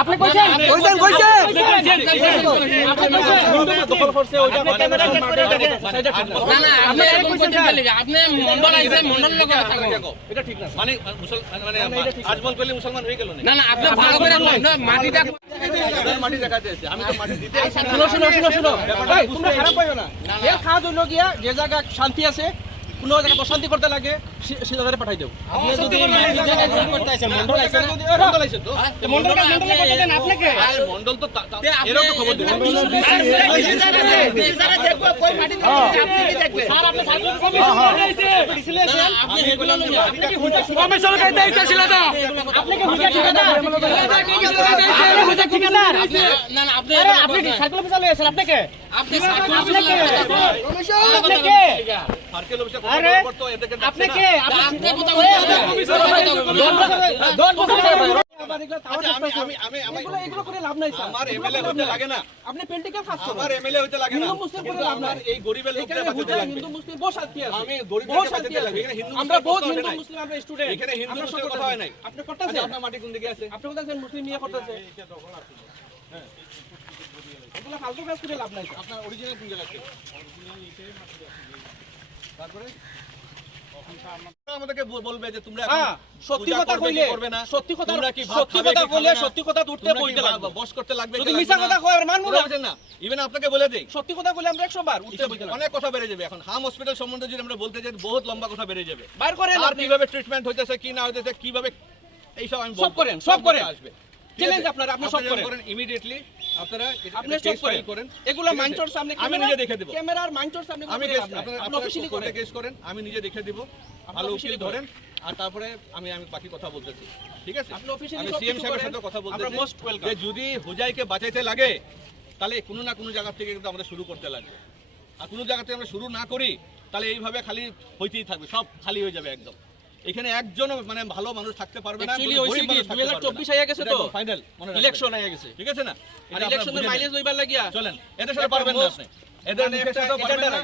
আপনি কইছেন দখল করছে ওইটা ক্যামেরা চেক করে দেখেন না না আপনি কইছেন আপনি মন্ডল আইছে মন্ডল লোক কথা কও এটা ঠিক না মানে মানে আজমল কইলে মুসলমান হয়ে গেল না না আপনি ভালো করে কই না মাটিটা মাটি দেখাতে আছে আমি তো মাটি দিতে শুনো ভাই তোমরা খারাপ পাইও না এর কাজ হলো গিয়া যে জায়গা শান্তি আছে কোন জায়গা অশান্তি করতে লাগে সে জায়গায় পাঠাই দাও আপনি যদি করতে আছেন মন্ডল আইছে তো মন্ডল করতে দেন আপনাকে আর মন্ডল তো এরও তো খবর দিবেন যারা দেখবো কই মাটি আপনি কি দেখবেন স্যার আপনি সার্ভিস আপনি এগুলো আপনি কি হুজা কমিশন কইতে আইছিল তো আপনি কি হুজা ঠিকাদার না না আপনি আপনি কি সার্কেল অফিসে লই আছেন আপনাকে আপনি কমিশন আপনাকে সার্কেল অফিসে কথা বলতো এটাকে আপনি কে আপনি কথা বলতে 10 বছর এগুলো করে লাভ নাই স্যার আমার এমএলএ হতে লাগে না আপনি পলিটিক্যাল কাজ করেন আমার এমএলএ হতে লাগে না হিন্দু মুসলিম করে লাভ নাই এই গরিবের লোকদের বাঁচাতে লাগে হিন্দু মুসলিম বহু শান্তি আছে আমি গরিবের বাঁচাতে লাগে এখানে হিন্দু আমরা বহুত হিন্দু মুসলিম আমরা স্টুডেন্ট এখানে হিন্দু মুসলিম কথা হয় নাই আপনি করতেছেন আপনার মাটি কোন দিকে আছে আপনি বলতেছেন মুসলিম নিয়ে করতেছে এটা দখল আছে হ্যাঁ এগুলো ফালতু কাজ করে লাভ নাই আপনার অরিজিনাল কোন জায়গা আছে অরিজিনাল এটাই মাটি তারপরে আমাদেরকে বলবে যে তোমরা সত্যি কথা কইলে সত্যি কথা কইলে সত্যি কথা উঠতে বইতে লাগবে বস করতে লাগবে যদি মিছা কথা কয় আর মানবো না ইভেন আপনাকে বলে দেই সত্যি কথা কইলে আমরা 100 বার উঠতে বইতে অনেক কথা বেড়ে যাবে এখন হাম হসপিটাল সম্বন্ধে যদি আমরা বলতে যাই বহুত লম্বা কথা বেড়ে যাবে বাইর করেন আর কিভাবে ট্রিটমেন্ট হইতেছে কি না হইতেছে কিভাবে এই সব আমি সব করেন আসবে চ্যালেঞ্জ আপনারা আপনি সব করেন ইমিডিয়েটলি আপনারা আপনি সব করেন এগুলা মাইন্ডর সামনে আমি নিজে দেখে দেব ক্যামেরার মাইন্ডর সামনে আমি আপনি অফিশিয়ালি করে কেস করেন আমি নিজে দেখে দেব ভালো উকিল ধরেন আর তারপরে আমি বাকি কথা বলতেছি ঠিক আছে আপনি অফিশিয়ালি আমি সিএম সাহেবের সাথে কথা বলতেছি আমরা মোস্ট ওয়েলকাম যে যদি হুজাইকে বাঁচাইতে লাগে তাহলে কোনো না কোনো জায়গা থেকে কিন্তু আমাদের শুরু করতে লাগবে আর কোনো জায়গা থেকে আমরা শুরু না করি তাহলে এইভাবে খালি হইতেই থাকবে সব খালি হয়ে যাবে একদম এখানে একজন মানে ভালো মানুষ থাকতে পারবে না 2024 আইয়া গেছে তো ফাইনাল ইলেকশন আইয়া গেছে ঠিক আছে না আর ইলেকশনের মাইলেজ লইবার লাগিয়া চলেন এদের সাথে পারবেন না আপনি এদের সাথে পারবেন না